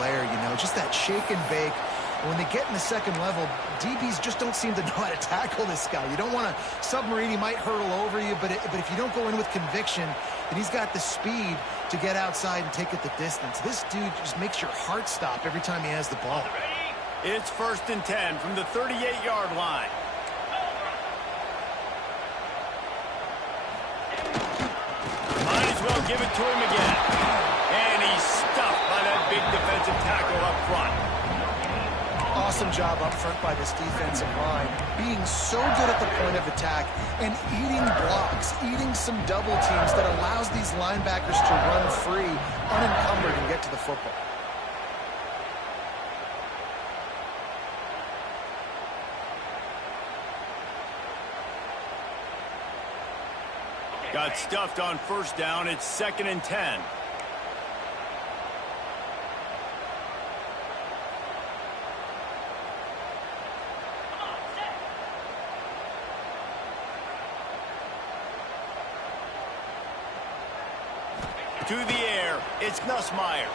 layer, you know, just that shake and bake. And when they get in the second level, DBs just don't seem to know how to tackle this guy. You don't want to submarine. He might hurtle over you, but if you don't go in with conviction, then he's got the speed to get outside and take it the distance. This dude just makes your heart stop every time he has the ball. It's 1st and 10 from the 38-yard line. Might as well give it to him again. And he's stuffed by that big defensive tackle up front. Awesome job up front by this defensive line, being so good at the point of attack and eating blocks, eating some double teams that allows these linebackers to run free, unencumbered, and get to the football. Got stuffed on 1st down. It's 2nd and 10. To the air, it's Nussmeier.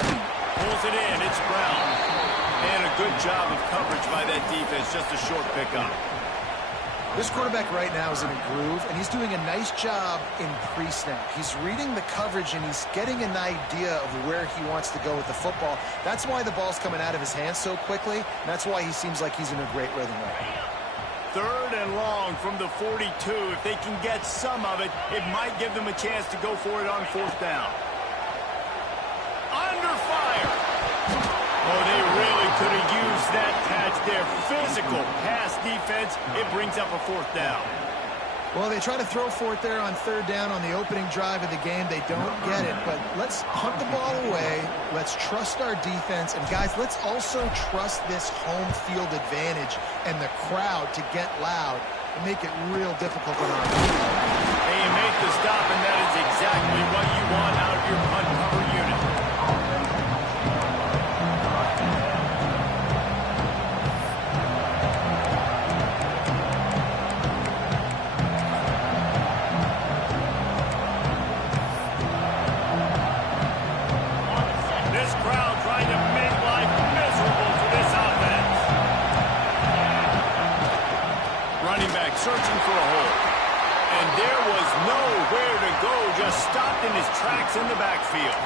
Pulls it in, it's Brown. And a good job of coverage by that defense, just a short pickup. This quarterback right now is in a groove, and he's doing a nice job in pre-snap. He's reading the coverage, and he's getting an idea of where he wants to go with the football. That's why the ball's coming out of his hands so quickly, and that's why he seems like he's in a great rhythm right now. 3rd and long from the 42. If they can get some of it, it might give them a chance to go for it on 4th down. Under fire. Oh, they really could have used that catch there. Physical pass defense. It brings up a 4th down. Well, they try to throw for it there on 3rd down on the opening drive of the game. They don't get it, but let's hunt the ball away. Let's trust our defense. And, guys, let's also trust this home field advantage and the crowd to get loud and make it real difficult on our team. Hey, you make the stop, and that is exactly what you want out of your punt cover unit. Searching for a hole. And there was nowhere to go, just stopped in his tracks in the backfield.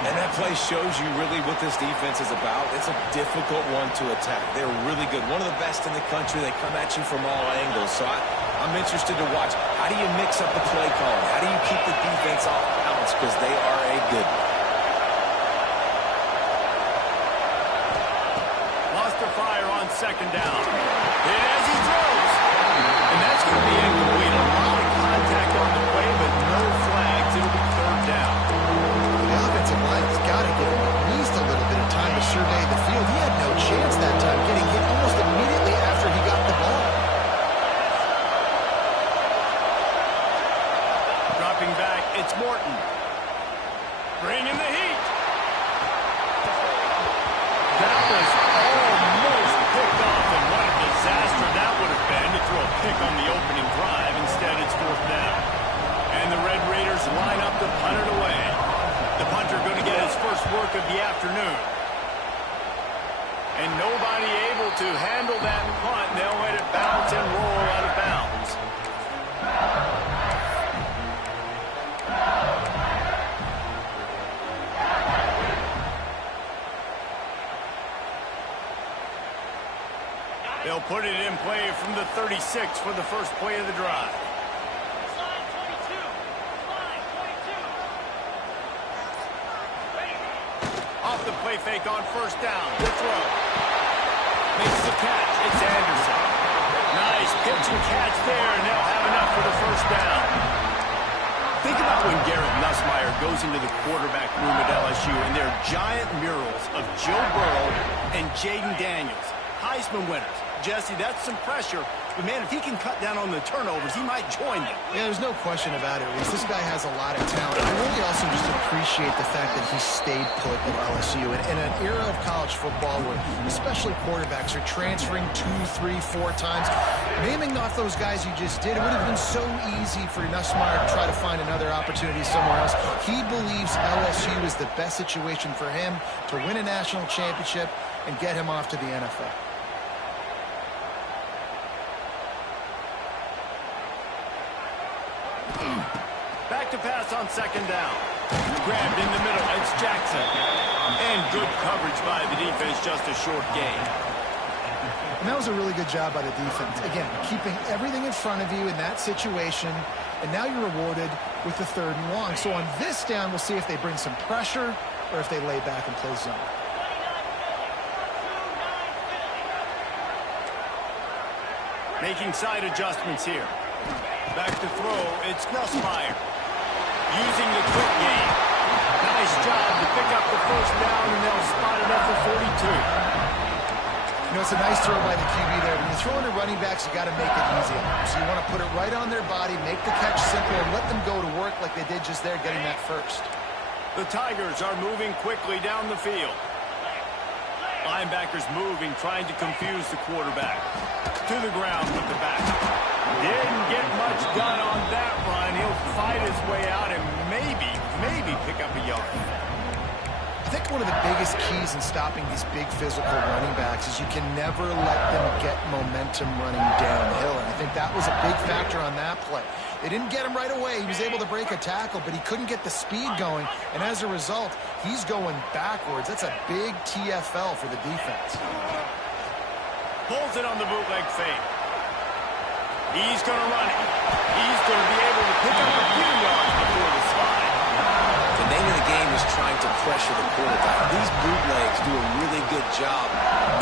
And that play shows you really what this defense is about. It's a difficult one to attack. They're really good. One of the best in the country. They come at you from all angles. So I'm interested to watch. How do you mix up the play calling? How do you keep the defense off balance? Because they are a good one. Lost the fire on 2nd down. Hit as he throws. And that's going to be incomplete. A lot of contact on the play, but no flags. It'll be 3rd down. The offensive line has got to give him at least a little bit of time to survey the field. He had no chance that time, getting hit almost immediately after he got the ball. Dropping back, it's Morton. Bringing the heat. That was almost picked off, and what a disaster that would have been to throw a pick on the opening drive. Instead, it's 4th down. And the Red Raiders line up to punt it away. The punter going to get his first work of the afternoon. And nobody able to handle that punt. They'll let it bounce and roll out of bounds. They'll put it in play from the 36 for the first play of the drive. Off the play fake on 1st down. The throw. Makes the catch. It's Anderson. Nice pitch and catch there, and they'll have enough for the 1st down. Think about when Garrett Nussmeier goes into the quarterback room at LSU, and there are giant murals of Joe Burrow and Jaden Daniels, Heisman winners. Jesse, that's some pressure. But, man, if he can cut down on the turnovers, he might join them. Yeah, there's no question about it, Reese. This guy has a lot of talent. I really also just appreciate the fact that he stayed put at LSU. And in an era of college football where especially quarterbacks are transferring 2, 3, 4 times, naming off those guys you just did, it would have been so easy for Nussmeier to try to find another opportunity somewhere else. He believes LSU is the best situation for him to win a national championship and get him off to the NFL. Back to pass on second down. Grabbed in the middle. It's Jackson. And good coverage by the defense, just a short gain. And that was a really good job by the defense. Again, keeping everything in front of you in that situation, and now you're rewarded with the 3rd and long. So on this down, we'll see if they bring some pressure or if they lay back and play zone. Making side adjustments here. Back to throw, it's Nussmeier. Using the quick game. Nice job to pick up the 1st down, and they'll spot it up for 42. You know, it's a nice throw by the QB there. When you're throwing to running backs, you got to make it easy. So you want to put it right on their body, make the catch simple, and let them go to work like they did just there, getting that 1st. The Tigers are moving quickly down the field. Linebackers moving, trying to confuse the quarterback. To the ground with the back. Didn't get much done on that run. He'll fight his way out and maybe pick up a yard. I think one of the biggest keys in stopping these big physical running backs is you can never let them get momentum running downhill. And I think that was a big factor on that play. They didn't get him right away. He was able to break a tackle, but he couldn't get the speed going. And as a result, he's going backwards. That's a big TFL for the defense. Pulls it on the bootleg fake. He's going to run it. He's going to be able to pick up a few yards before the slide. The name of the game is trying to pressure the quarterback. These bootlegs do a really good job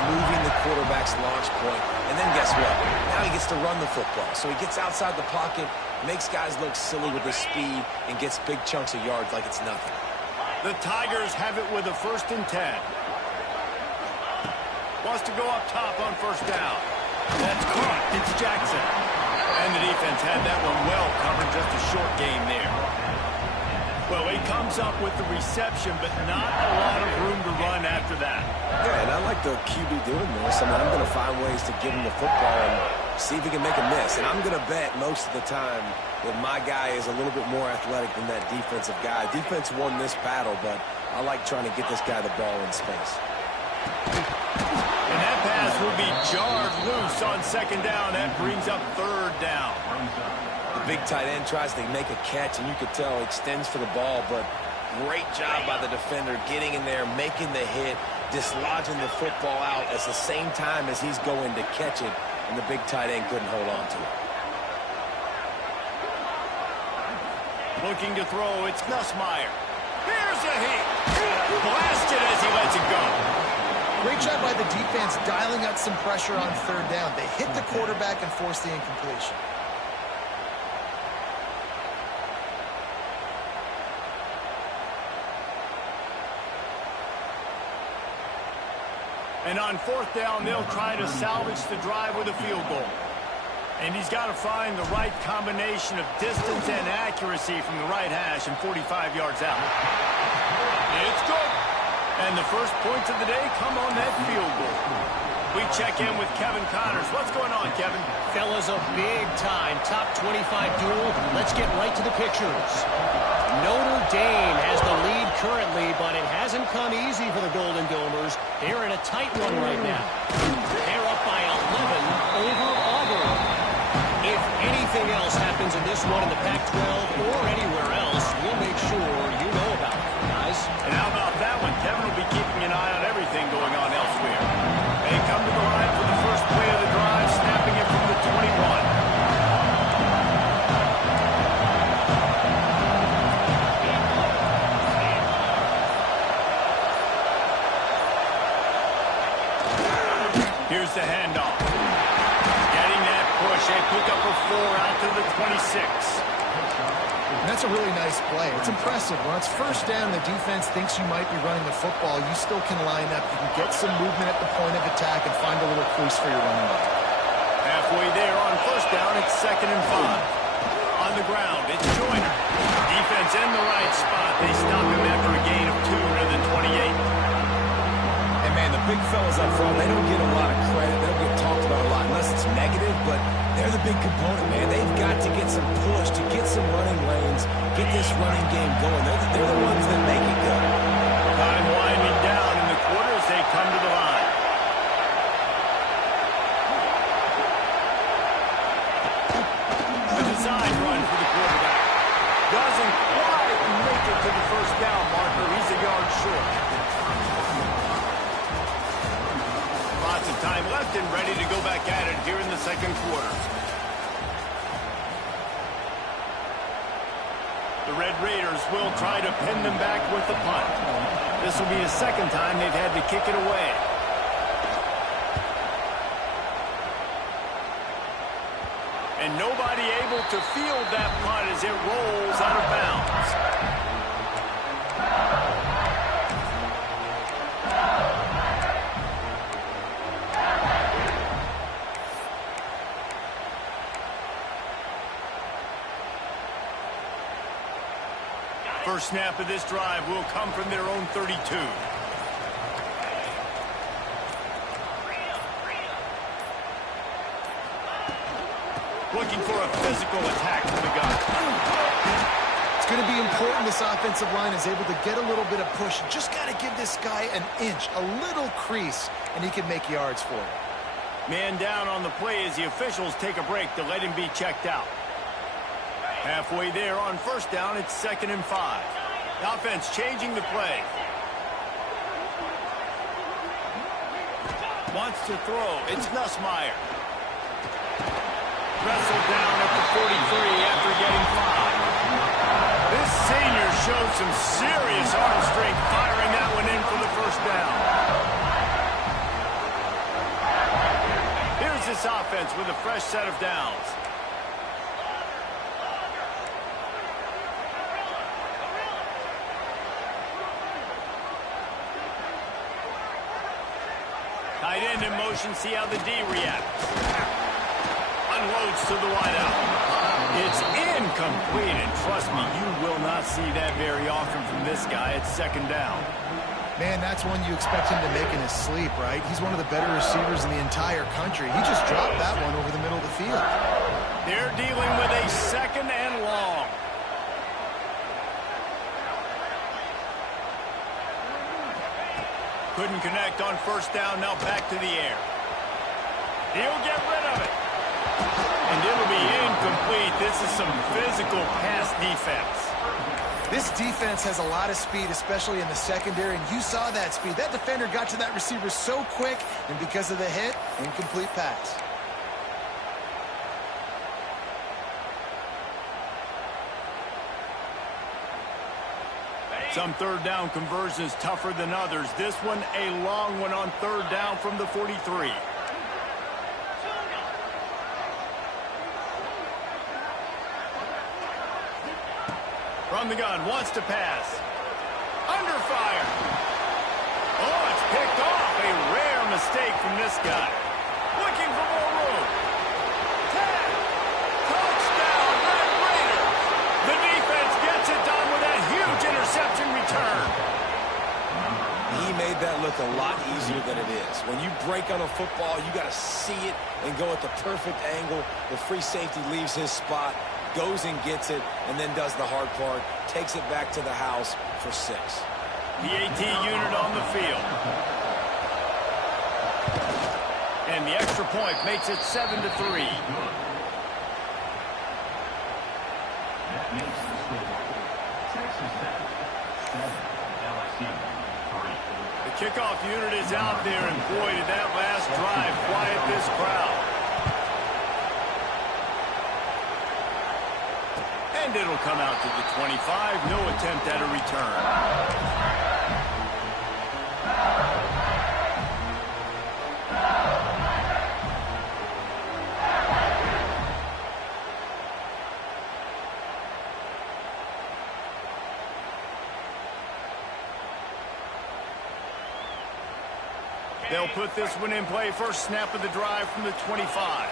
moving the quarterback's launch point. And then guess what? Now he gets to run the football. So he gets outside the pocket, makes guys look silly with his speed, and gets big chunks of yards like it's nothing. The Tigers have it with a 1st and 10. Wants to go up top on 1st down. That's caught. It's Jackson. And the defense had that one well covered. Just a short gain there. Well, he comes up with the reception, but not a lot of room to run after that. Yeah, and I like the QB doing this. I mean, I'm going to find ways to give him the football and see if he can make a miss. And I'm going to bet most of the time that my guy is a little bit more athletic than that defensive guy. Defense won this battle, but I like trying to get this guy the ball in space. And that pass will be jarred loose on 2nd down. That brings up 3rd down. The big tight end tries to make a catch, and you could tell he extends for the ball, but great job by the defender getting in there, making the hit, dislodging the football out at the same time as he's going to catch it, and the big tight end couldn't hold on to it. Looking to throw, it's Nussmeier. Here's a hit. Blasted as he lets it go. Great job by the defense dialing out some pressure on 3rd down. They hit the quarterback and forced the incompletion. And on 4th down, they'll try to salvage the drive with a field goal. And he's got to find the right combination of distance and accuracy from the right hash and 45 yards out. It's good. And the first points of the day come on that field goal. We check in with Kevin Connors. What's going on, Kevin? Fellas, a big-time top 25 duel. Let's get right to the pictures. Notre Dame has the lead currently, but it hasn't come easy for the Golden Domers. They're in a tight one right now. They're up by 11 over Auburn. If anything else happens in this one in the Pac-12 or anywhere else, we'll make sure you know about it, guys. And how about that one? Kevin will be keeping an eye on everything going on elsewhere. They come to the line for the first play of the drive, snapping it from the 21. Here's the handoff. Getting that push. They pick up a 4 out to the 26. And that's a really nice play. It's impressive. When it's first down, the defense thinks you might be running the football. You still can line up. You can get some movement at the point of attack and find a little crease for your running back. Halfway there on first down, it's 2nd and 5. On the ground, it's Joyner. Defense in the right spot. They stop him after a gain of 2 to the 28. And, man, the big fellas up front, they don't get a lot of credit. They don't get talked about a lot unless it's negative, but they're the big component, man. They've got to get some push, to get some running lanes, get this running game going. They're the ones that make it go. Time winding down in the quarter as they come to the line. A design run for the quarterback. Doesn't quite make it to the first down marker. He's a yard short. Lots of time left and ready to go back at it here in the second quarter. The Red Raiders will try to pin them back with the punt. This will be the second time they've had to kick it away. And nobody able to field that punt as it rolls out of bounds. First snap of this drive will come from their own 32. Looking for a physical attack from the gun. It's going to be important this offensive line is able to get a little bit of push. Just got to give this guy an inch, a little crease, and he can make yards for it. Man down on the play as the officials take a break to let him be checked out. Halfway there on first down, it's 2nd and 5. The offense changing the play. Wants to throw. It's Nussmeier. Wrestled down at the 43 after getting 5. This senior showed some serious arm strength firing that one in for the first down. Here's this offense with a fresh set of downs. Tight end in motion, see how the D reacts. Unloads to the wideout. It's incomplete, and trust me, you will not see that very often from this guy. It's 2nd down. Man, that's one you expect him to make in his sleep, right? He's one of the better receivers in the entire country. He just dropped that one over the middle of the field. They're dealing with a 2nd and long. Couldn't connect on first down, now back to the air. He'll get rid of it. And it'll be incomplete. This is some physical pass defense. This defense has a lot of speed, especially in the secondary, and you saw that speed. That defender got to that receiver so quick, and because of the hit, incomplete pass. Some third down conversions tougher than others. This one a long one on third down from the 43. From the gun, wants to pass. Under fire. Oh, it's picked off. A rare mistake from this guy. Looking for more room. Touchdown, Red Raiders. The defense gets it done with that huge interception return. He made that look a lot easier than it is. When you break on a football, you got to see it and go at the perfect angle. The free safety leaves his spot, goes and gets it, and then does the hard part, takes it back to the house for 6. The AT unit on the field. And the extra point makes it 7-3. The kickoff unit is out there, and boy, did that last drive quiet this crowd. And it'll come out to the 25. No attempt at a return. They'll put this one in play. First snap of the drive from the 25.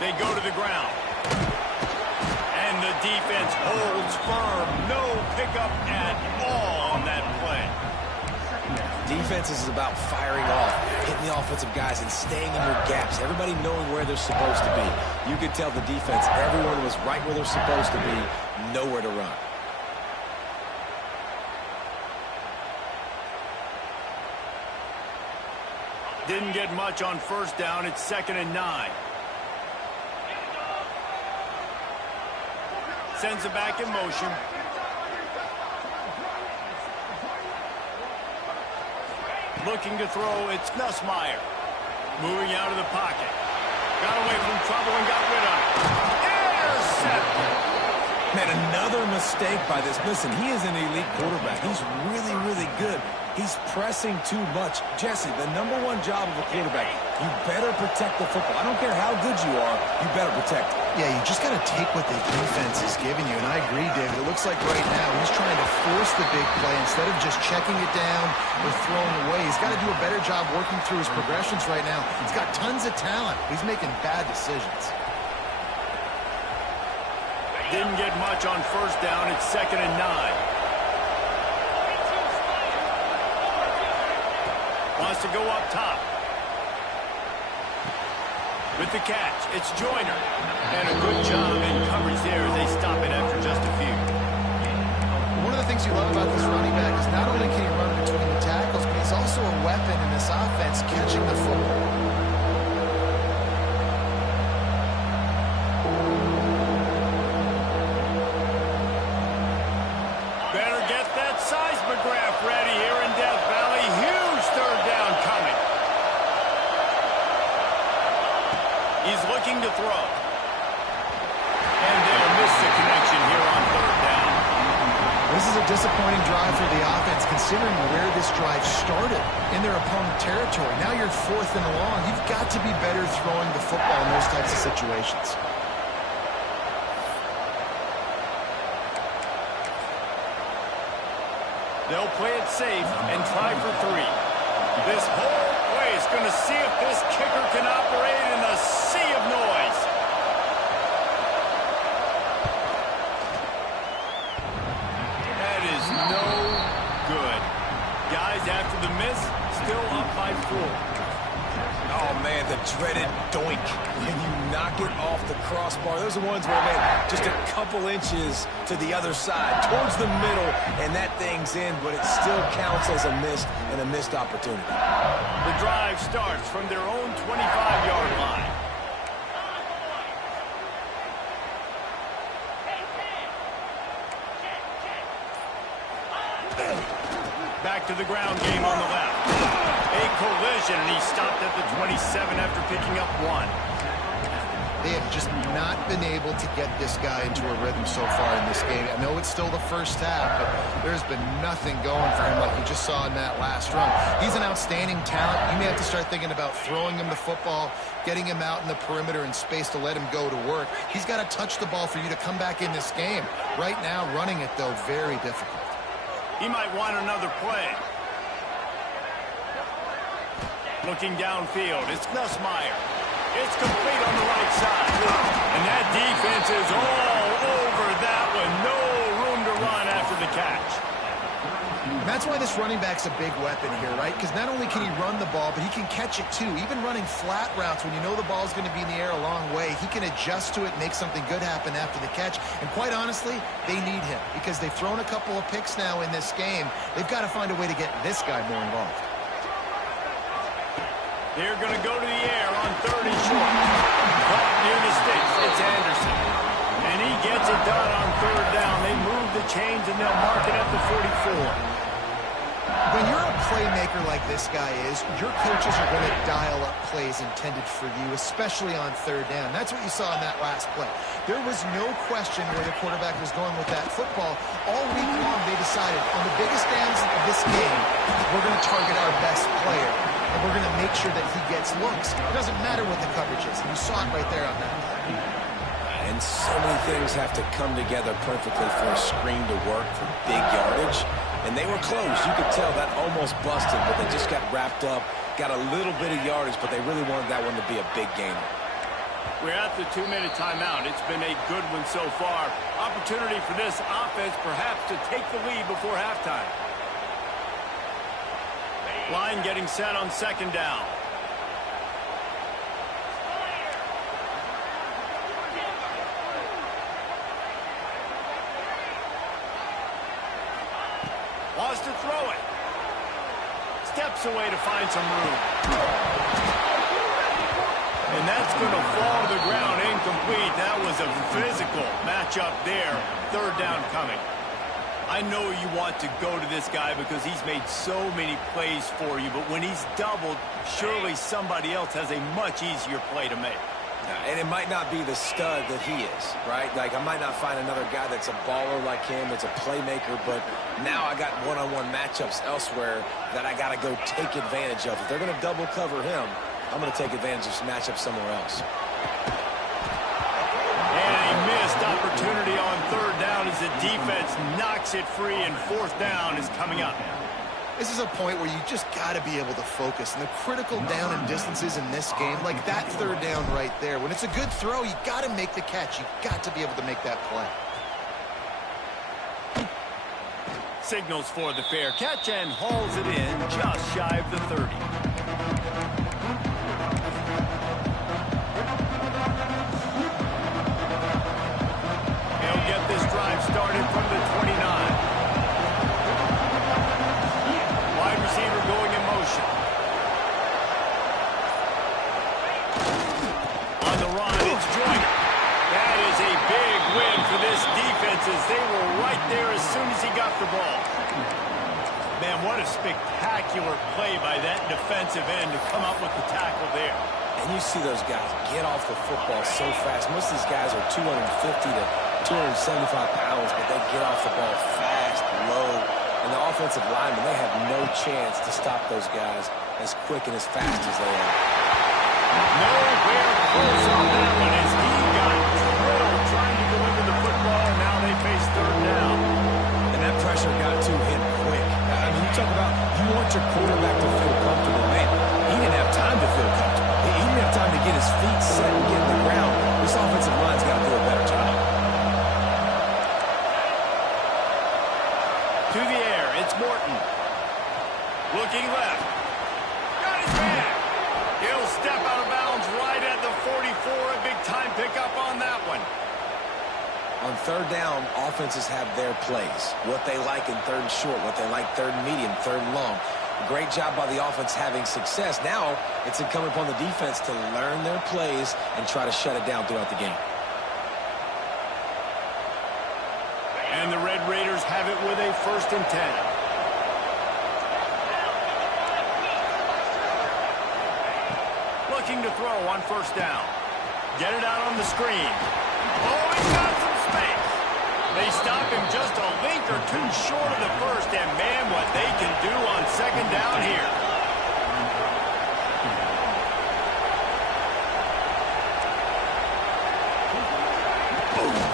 They go to the ground. And the defense holds firm. No pickup at all on that play. Defense is about firing off, hitting the offensive guys, and staying in your gaps. Everybody knowing where they're supposed to be. You could tell the defense, everyone was right where they're supposed to be, nowhere to run. Didn't get much on first down. It's 2nd and 9. Sends it back in motion. Looking to throw, it's Nussmeier. Moving out of the pocket. Got away from trouble and got rid of it. Intercepted. Man, another mistake by this. Listen, he is an elite quarterback. He's really, really good. He's pressing too much. Jesse, the #1 job of a quarterback, you better protect the football. I don't care how good you are, you better protect it. Yeah, you just got to take what the defense is giving you, and I agree, David. It looks like right now he's trying to force the big play instead of just checking it down or throwing away. He's got to do a better job working through his progressions right now. He's got tons of talent. He's making bad decisions. Didn't get much on first down. It's 2nd and 9. Wants to go up top. With the catch, it's Joyner. And a good job in coverage there as they stop it after just a few. One of the things you love about this running back is not only can he run between the tackles, but he's also a weapon in this offense catching the football. Better get that seismograph ready here in Death Valley. Huge 3rd down coming. He's looking to throw. And they'll miss the connection here on 3rd down. This is a disappointing drive for the offense, considering where this drive started, in their opponent territory. Now you're 4th and long. You've got to be better throwing the football in those types of situations. They'll play it safe and try for 3. This whole play is going to see if this kicker can operate in a sea of noise. That is no good. Guys, after the miss, still up by 4. Oh, man, the dreaded doink. When you knock it off the crossbar. Those are ones where, man, just a couple inches to the other side, towards the middle, and that thing's in, but it still counts as a missed opportunity. The drive starts from their own 25-yard line. Back to the ground game on the left. A collision, and he stopped at the 27 after picking up 1. They have just not been able to get this guy into a rhythm so far in this game. I know it's still the first half, but there's been nothing going for him like you just saw in that last run. He's an outstanding talent. You may have to start thinking about throwing him the football, getting him out in the perimeter in space to let him go to work. He's got to touch the ball for you to come back in this game. Right now, running it, though, very difficult. He might want another play. Looking downfield, it's Nussmeier. It's complete on the right side. And that defense is all over that one. No room to run after the catch. That's why this running back's a big weapon here, right? Because not only can he run the ball, but he can catch it too. Even running flat routes when you know the ball's going to be in the air a long way, he can adjust to it, make something good happen after the catch. And quite honestly, they need him because they've thrown a couple of picks now in this game. They've got to find a way to get this guy more involved. They're going to go to the air on 3rd and short. Caught near the sticks. It's Anderson. And he gets it done on 3rd down. They move the chains, and they'll mark it at the 44. When you're a playmaker like this guy is, your coaches are going to dial up plays intended for you, especially on 3rd down. That's what you saw in that last play. There was no question where the quarterback was going with that football. All week long, they decided, on the biggest downs of this game, we're going to target our best player. And we're going to make sure that he gets looks. It doesn't matter what the coverage is. You saw it right there on that play. And And so many things have to come together perfectly for a screen to work for big yardage. And they were close. You could tell that almost busted, but they just got wrapped up, got a little bit of yardage, but they really wanted that one to be a big gainer. We're at the 2-minute timeout. It's been a good one so far. Opportunity for this offense perhaps to take the lead before halftime. Line getting set on second down. Wants to throw it. Steps away to find some room. And that's going to fall to the ground incomplete. That was a physical matchup there. Third down coming. I know you want to go to this guy because he's made so many plays for you, but when he's doubled, surely somebody else has a much easier play to make. And it might not be the stud that he is, right? Like, I might not find another guy that's a baller like him, that's a playmaker, but now I got one-on-one matchups elsewhere that I got to go take advantage of. If they're going to double cover him, I'm going to take advantage of some matchups somewhere else. And a missed opportunity on third down as the defense knocks it free, and fourth down is coming up. This is a point where you just got to be able to focus. And the critical down and distances in this game, like that third down right there, when it's a good throw, you got to make the catch. You got to be able to make that play. Signals for the fair catch and hauls it in just shy of the 30. He'll get this drive started from the 29. Wide receiver going in motion. On the run, it's Joyner. That is a big win for this defense as they were right there as soon as he got the ball. Man, what a spectacular play by that defensive end to come up with the tackle there. And you see those guys get off the football so fast. Most of these guys are 250 to 275 pounds, but they get off the ball fast, low. And the offensive linemen, they have no chance to stop those guys as quick and as fast as they are. Nowhere close on that one as he got drilled trying to go into the football, and now they face third down. And that pressure got to him quick. I mean, you talk about you want your quarterback to feel comfortable. Man, he didn't have time to feel comfortable. He didn't have time to get his feet set and get in the ground. This offensive line's got to do a better job. To the air, it's Morton. Looking left. Got his man. He'll step out of bounds right at the 44. A big time pickup on that one. On third down, offenses have their plays. What they like in third and short, what they like third and medium, third and long. Great job by the offense having success. Now it's incumbent upon the defense to learn their plays and try to shut it down throughout the game. And the Red Raiders have it with a 1st and 10. Looking to throw on 1st down. Get it out on the screen. Oh, he's got some space. They stop him just a link or two short of the first, and man, what they can do on 2nd down here.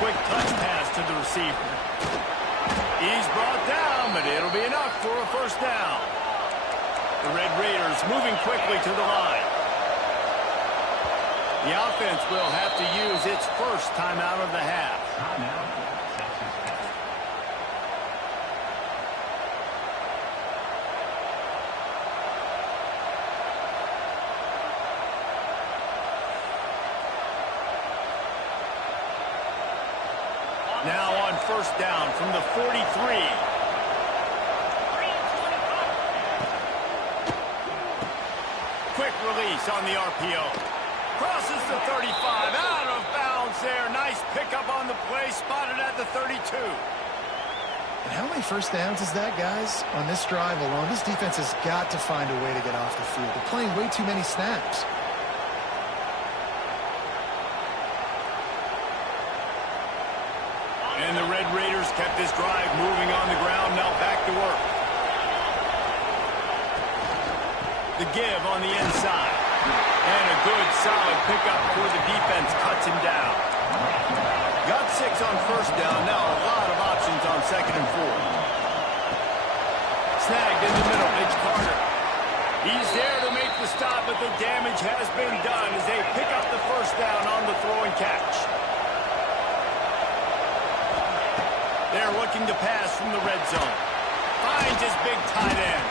Quick touch pass to the receiver. He's brought down, but it'll be enough for a 1st down. The Red Raiders moving quickly to the line. The offense will have to use its first timeout of the half. Now on 1st down from the 43. Quick release on the RPO. Crosses the 35, out of bounds there. Nice pickup on the play, spotted at the 32. And how many 1st downs is that, guys? On this drive alone, this defense has got to find a way to get off the field. They're playing way too many snaps. And the Red Raiders kept this drive moving on the ground, now back to work. The give on the inside. And a good, solid pickup for the defense cuts him down. 6 on first down. Now a lot of options on 2nd and 4. Snagged in the middle. It's Carter. He's there to make the stop, but the damage has been done as they pick up the first down on the throw and catch. They're looking to pass from the red zone. Finds his big tight end.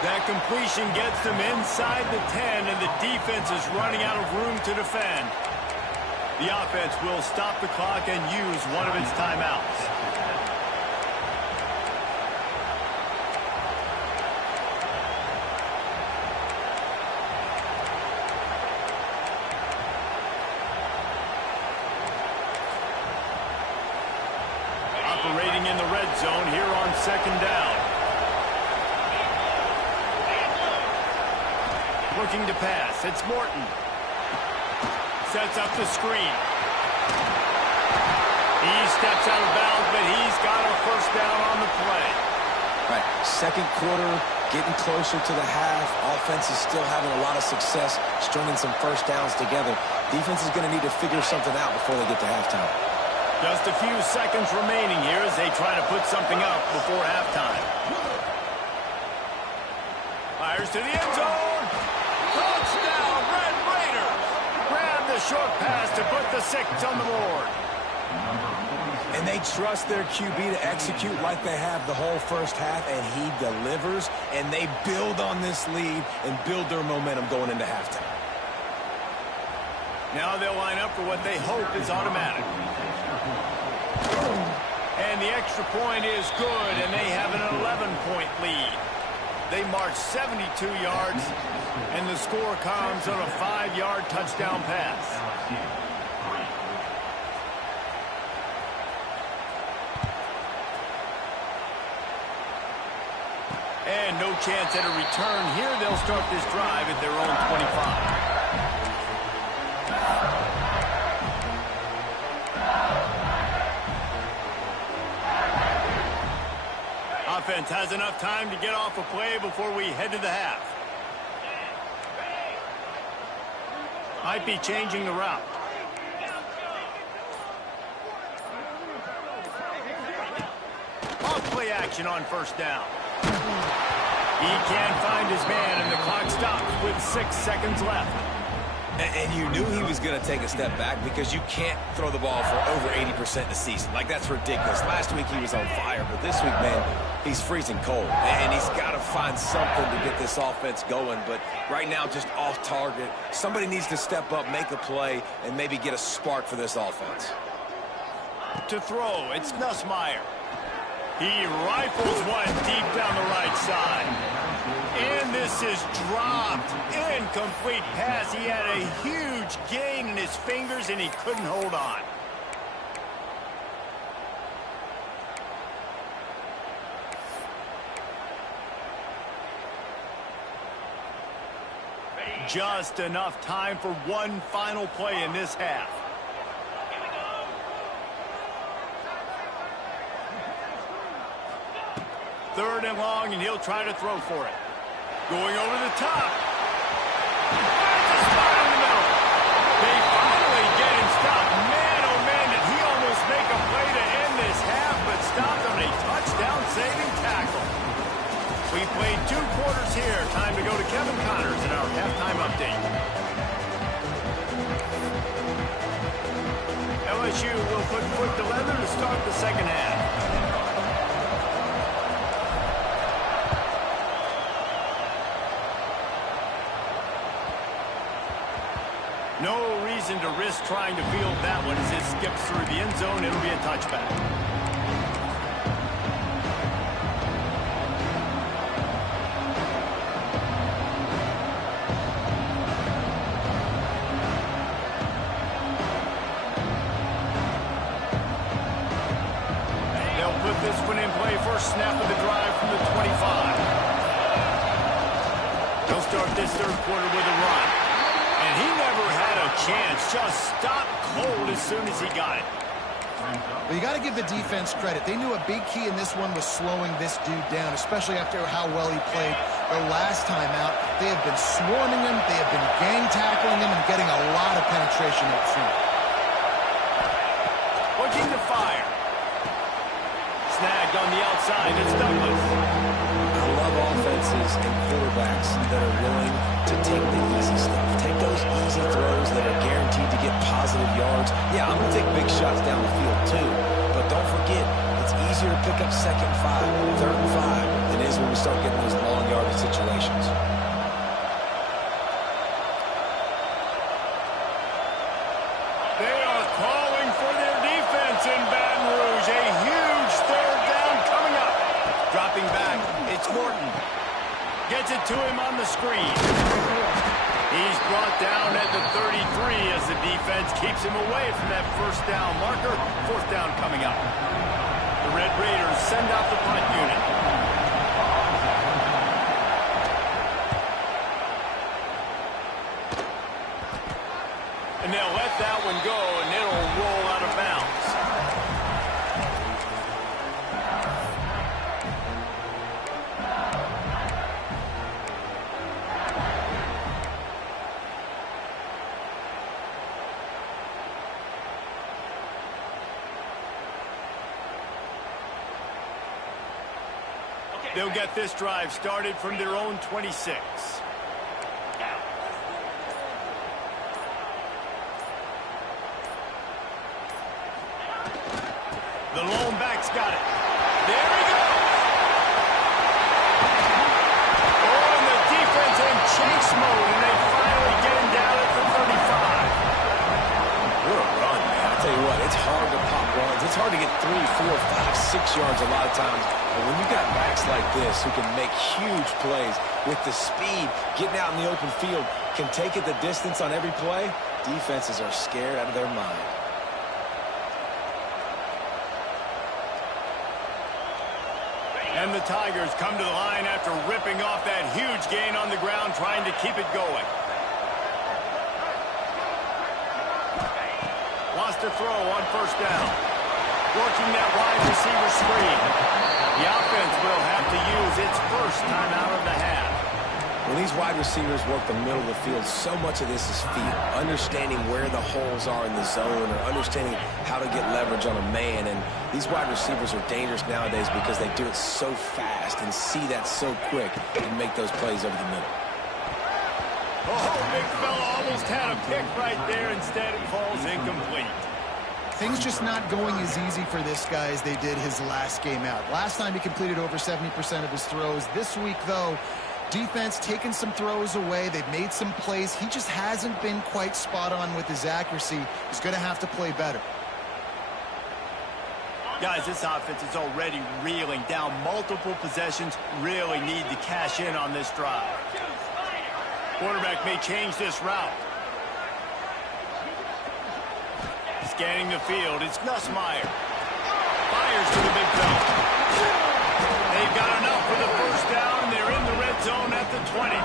That completion gets them inside the 10, and the defense is running out of room to defend. The offense will stop the clock and use one of its timeouts. Operating in the red zone here on 2nd down. Looking to pass. It's Morton. Sets up the screen. He steps out of bounds, but he's got a first down on the play. Right, 2nd quarter, getting closer to the half. Offense is still having a lot of success stringing some first downs together. Defense is going to need to figure something out before they get to halftime. Just a few seconds remaining here as they try to put something up before halftime. Fires to the end zone. Touchdown, Red Raiders. Grab the short pass to put the 6 on the board. And they trust their QB to execute like they have the whole first half, and he delivers, and they build on this lead and build their momentum going into halftime. Now they'll line up for what they hope is automatic. And the extra point is good, and they have an 11-point lead. They march 72 yards, and the score comes on a 5-yard touchdown pass. And no chance at a return here. They'll start this drive at their own 25. Offense has enough time to get off a play before we head to the half. Might be changing the route. Off play action on first down. He can't find his man, and the clock stops with 6 seconds left. And you knew he was going to take a step back because you can't throw the ball for over 80% in the season. Like, that's ridiculous. Last week he was on fire, but this week, man, he's freezing cold. And he's got to find something to get this offense going. But right now, just off target. Somebody needs to step up, make a play, and maybe get a spark for this offense. To throw, it's Nussmeier. He rifles one deep down the right side. And this is dropped. Incomplete pass. He had a huge gain in his fingers, and he couldn't hold on. Just enough time for one final play in this half. Third and long, and he'll try to throw for it. Going over the top. Finds a spot in the middle. They finally get him stopped. Man, oh man, did he almost make a play to end this half, but stopped on a touchdown-saving tackle. We played 2 quarters here. Time to go to Kevin Connors in our halftime update. LSU will put foot to leather to start the second half. No reason to risk trying to field that one as it skips through the end zone. It'll be a touchback. They'll put this one in play. First snap of the drive from the 25. They'll start this third quarter with a run. And he never had a chance. Just stopped cold as soon as he got it. Well, you got to give the defense credit. They knew a big key in this one was slowing this dude down, especially after how well he played the last time out. They have been swarming him. They have been gang tackling him and getting a lot of penetration up front. Looking to fire. Snagged on the outside. It's Douglas. I love offenses and quarterbacks that are willing to take the easy stuff. Take those easy throws that are guaranteed to get positive yards. Yeah, I'm going to take big shots down the field too. But don't forget, it's easier to pick up 2nd and 5, 3rd and 5 than it is when we start getting those long yardage situations. They are calling for their defense in Baton Rouge. A huge 3rd down coming up. Dropping back, it's Morton. Gets it to him on the screen. He's brought down at the 33 as the defense keeps him away from that 1st down marker. 4th down coming up. The Red Raiders send out the punt unit. And they'll let that one go, and it'll roll out of bounds. They'll get this drive started from their own 26. The lone back's got it. There he goes. Oh, and the defense in chase mode, and they finally get him down at the 35. What a run, man. I tell you what, it's hard to pop runs. It's hard to get 3, 4, 5, 6 yards a lot of times. But when you got backs like this who can make huge plays with the speed, getting out in the open field, can take it the distance on every play, defenses are scared out of their mind. And the Tigers come to the line after ripping off that huge gain on the ground, trying to keep it going. Lost a throw on 1st down. Working that wide receiver screen. The offense will have to use its 1st timeout of the half. When these wide receivers work the middle of the field, so much of this is feel. Understanding where the holes are in the zone, or understanding how to get leverage on a man. And these wide receivers are dangerous nowadays because they do it so fast and see that so quick and make those plays over the middle. Oh, big fella almost had a pick right there. Instead, it falls incomplete. Things just not going as easy for this guy as they did his last game out. Last time he completed over 70% of his throws. This week, though, defense taking some throws away. They've made some plays. He just hasn't been quite spot on with his accuracy. He's going to have to play better. Guys, this offense is already reeling down multiple possessions. Really need to cash in on this drive. Quarterback may change this route. Scanning the field, it's Nussmeier. Fires to the big fella. They've got enough for the 1st down, and they're in the red zone at the 20.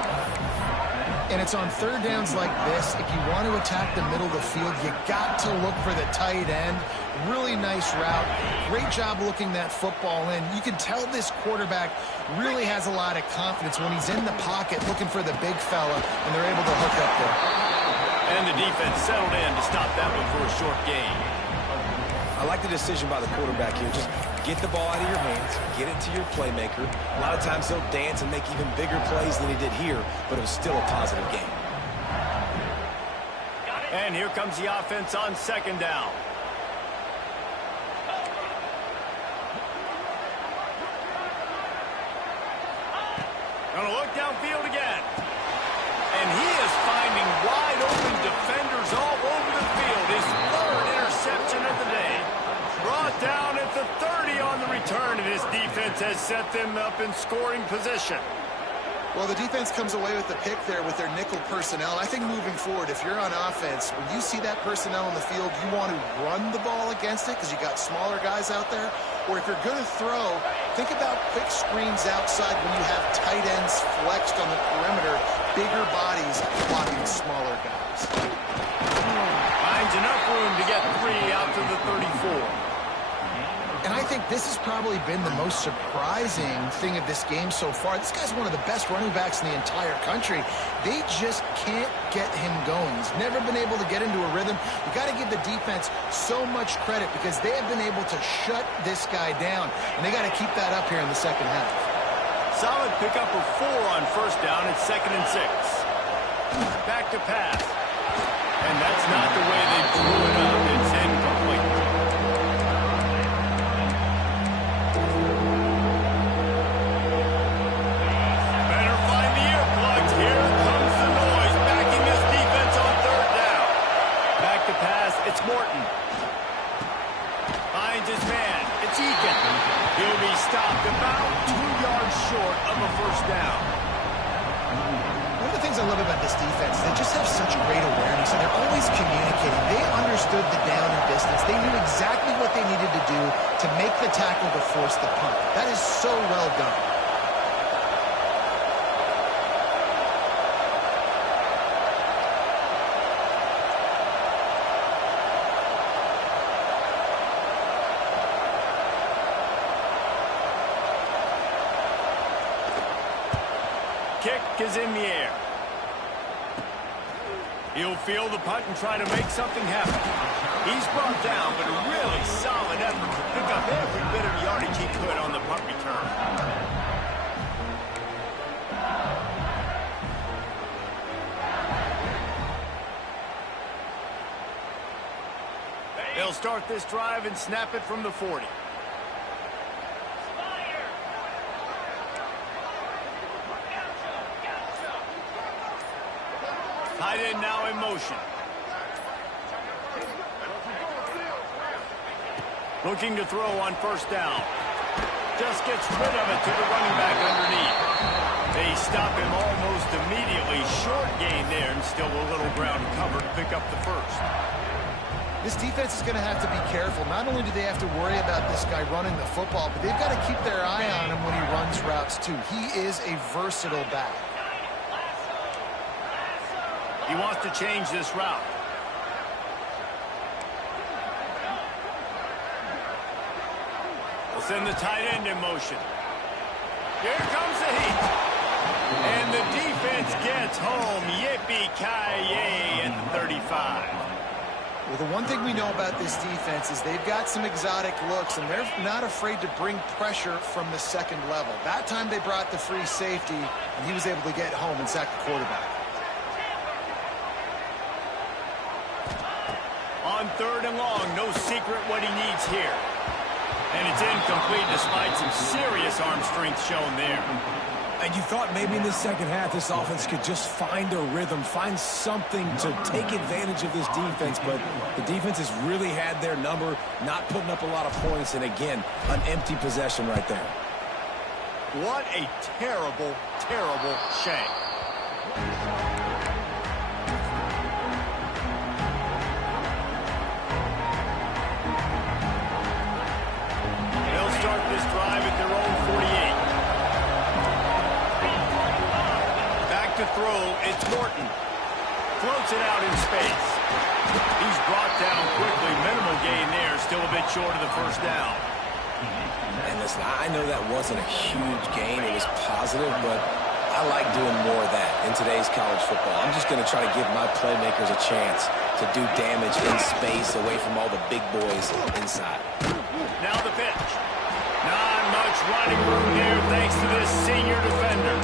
And it's on 3rd downs like this. If you want to attack the middle of the field, you got to look for the tight end. Really nice route. Great job looking that football in. You can tell this quarterback really has a lot of confidence when he's in the pocket looking for the big fella, and they're able to hook up there. And the defense settled in to stop that one for a short gain. I like the decision by the quarterback here. Just get the ball out of your hands, get it to your playmaker. A lot of times he'll dance and make even bigger plays than he did here, but it was still a positive game. And here comes the offense on 2nd down. Gonna look downfield again. And he is finding wide open defenders all over the field. His 3rd interception of the day. Brought down at the 30 on the return, and his defense has set them up in scoring position. Well, the defense comes away with the pick there with their nickel personnel. I think moving forward, if you're on offense, when you see that personnel in the field, you want to run the ball against it because you got smaller guys out there. Or if you're going to throw, think about quick screens outside when you have tight ends flexed on the perimeter, bigger bodies blocking smaller guys. Finds enough room to get 3 out to the 34. And I think this has probably been the most surprising thing of this game so far. This guy's one of the best running backs in the entire country. They just can't get him going. He's never been able to get into a rhythm. You got to give the defense so much credit because they have been able to shut this guy down, and they got to keep that up here in the second half. Solid pickup of 4 on first down. It's 2nd and 6. Back to pass. And that's not the way they blew it up. It's incomplete. Better find the earplugs. Here comes the noise. Backing this defense on 3rd down. Back to pass. It's Morton. Finds his man. It's Egan. He'll be stopped about 2 yards short of a first down. One of the things I love about this defense is they just have such great awareness, and they're always communicating. They understood the down and distance. They knew exactly what they needed to do to make the tackle to force the punt. That is so well done. Kick is in the air. He'll field the punt and try to make something happen. He's brought down, but a really solid effort to pick up every bit of yardage he could on the punt return. They'll start this drive and snap it from the 40. Tight end now in motion. Looking to throw on first down. Just gets rid of it to the running back underneath. They stop him almost immediately. Short gain there and still a little ground to cover to pick up the first. This defense is going to have to be careful. Not only do they have to worry about this guy running the football, but they've got to keep their eye on him when he runs routes too. He is a versatile back. He wants to change this route. We'll send the tight end in motion. Here comes the heat. And the defense gets home. Yippee-ki-yay at the 35. Well, the one thing we know about this defense is they've got some exotic looks, and they're not afraid to bring pressure from the second level. That time they brought the free safety, and he was able to get home and sack the quarterback. On 3rd and long, no secret what he needs here. And it's incomplete despite some serious arm strength shown there. And you thought maybe in the second half this offense could just find a rhythm, find something to take advantage of this defense, but the defense has really had their number, not putting up a lot of points, and again, an empty possession right there. What a terrible, terrible shame. They'll start this drive at their own 48. To throw, it's Morton. Floats it out in space. He's brought down quickly. Minimal gain there. Still a bit short of the first down. And listen, I know that wasn't a huge gain. It was positive, but I like doing more of that in today's college football. I'm just going to try to give my playmakers a chance to do damage in space away from all the big boys inside. Now the pitch. Not much running room here thanks to this senior defender.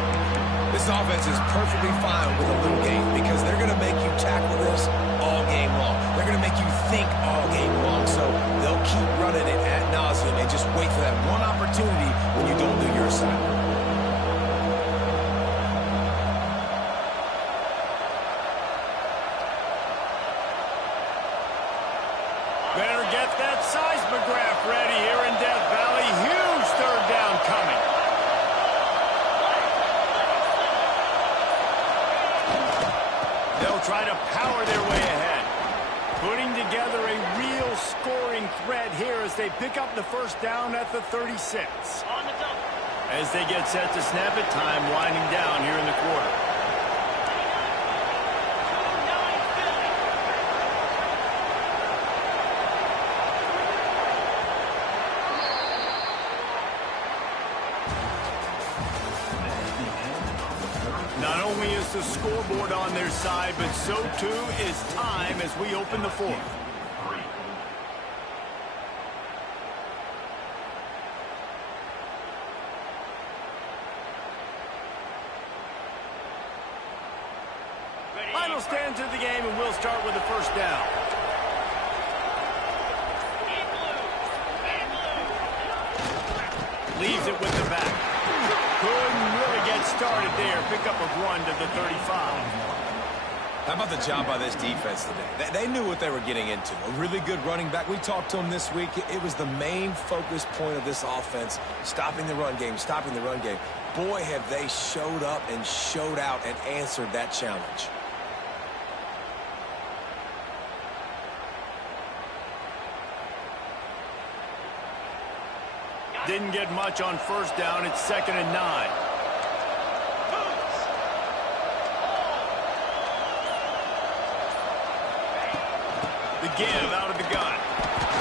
This offense is perfectly fine with a little game because they're going to make you tackle this all game long. They're going to make you think all game long. So they'll keep running it ad nauseum and just wait for that one opportunity when you don't do your assignment. Better get that seismograph ready here in Death Valley. Huge 3rd down coming. They'll try to power their way ahead. Putting together a real scoring threat here as they pick up the first down at the 36. As they get set to snap it, time winding down here in the quarter. only is the scoreboard on their side, but so too is time as we open the fourth. Final stands of the game, and we'll start with the first down. Leaves it with the back. Couldn't really get started there. Pick up a run to the 35. How about the job by this defense today? They knew what they were getting into. A really good running back. We talked to him this week. It was the main focus point of this offense, stopping the run game, stopping the run game. Boy, have they showed up and showed out and answered that challenge. Didn't get much on first down. It's 2nd and 9. The give out of the gun.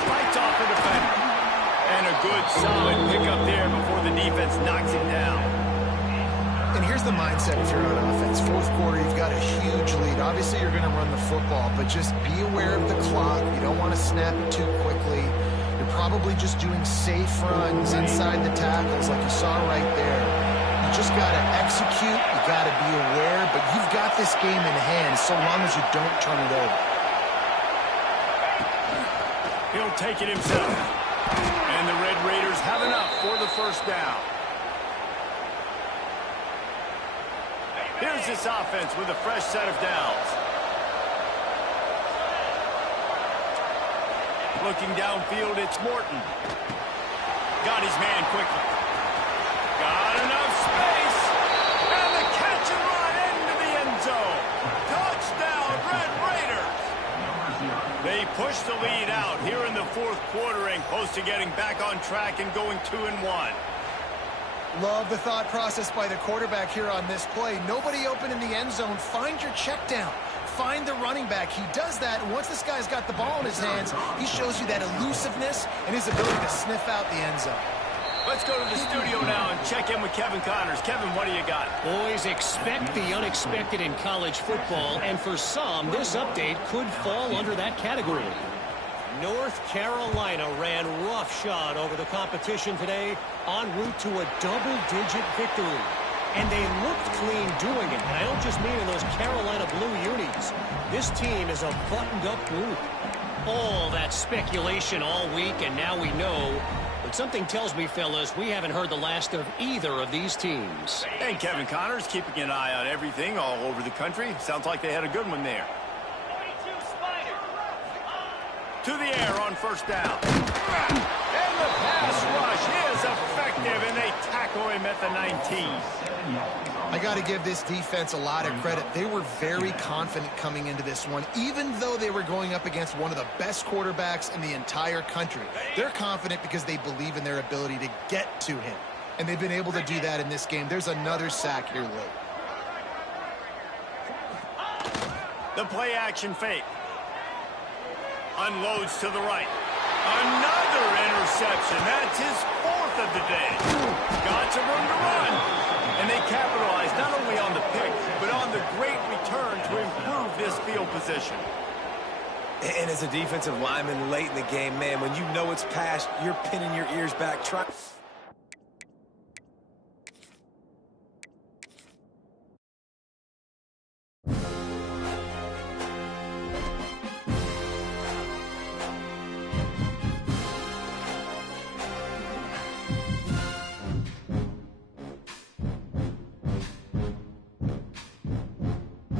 Fights off the defender. And a good solid pickup there before the defense knocks him down. And here's the mindset if you're on offense. Fourth quarter, you've got a huge lead. Obviously, you're going to run the football, but just be aware of the clock. You don't want to snap it too quickly. You're probably just doing safe runs inside the tackles like you saw right there. You just got to execute. You got to be aware, but you've got this game in hand so long as you don't turn it over. He'll take it himself. And the Red Raiders have enough for the first down. Here's this offense with a fresh set of downs. Looking downfield, it's Morton. Got his man quickly. Got enough space. And the catch and run into the end zone. Touchdown, Red Raiders. They push the lead out here in the fourth quarter and close to getting back on track and going 2-1. Love the thought process by the quarterback here on this play. Nobody open in the end zone. Find your check down. Find the running back. He does that, and once this guy's got the ball in his hands, he shows you that elusiveness and his ability to sniff out the end zone. Let's go to the studio now and check in with Kevin Connors. Kevin, what do you got? Boys, expect the unexpected in college football, and for some, this update could fall under that category. North Carolina ran roughshod over the competition today en route to a double-digit victory. And they looked clean doing it. And I don't just mean in those Carolina blue unis. This team is a buttoned-up group. All that speculation all week, and now we know. But something tells me, fellas, we haven't heard the last of either of these teams. And Kevin Connors keeping an eye on everything all over the country. Sounds like they had a good one there. To the air on first down. And the pass rush is effective, and they tackle him at the 19. I got to give this defense a lot of credit. They were very confident coming into this one, even though they were going up against one of the best quarterbacks in the entire country. They're confident because they believe in their ability to get to him, and they've been able to do that in this game. There's another sack here late. The play action fake. Unloads to the right. Another interception. That's his fourth of the day. Got some room to run. And they capitalize not only on the pick, but on the great return to improve this field position. And as a defensive lineman late in the game, man, when you know it's past, you're pinning your ears back.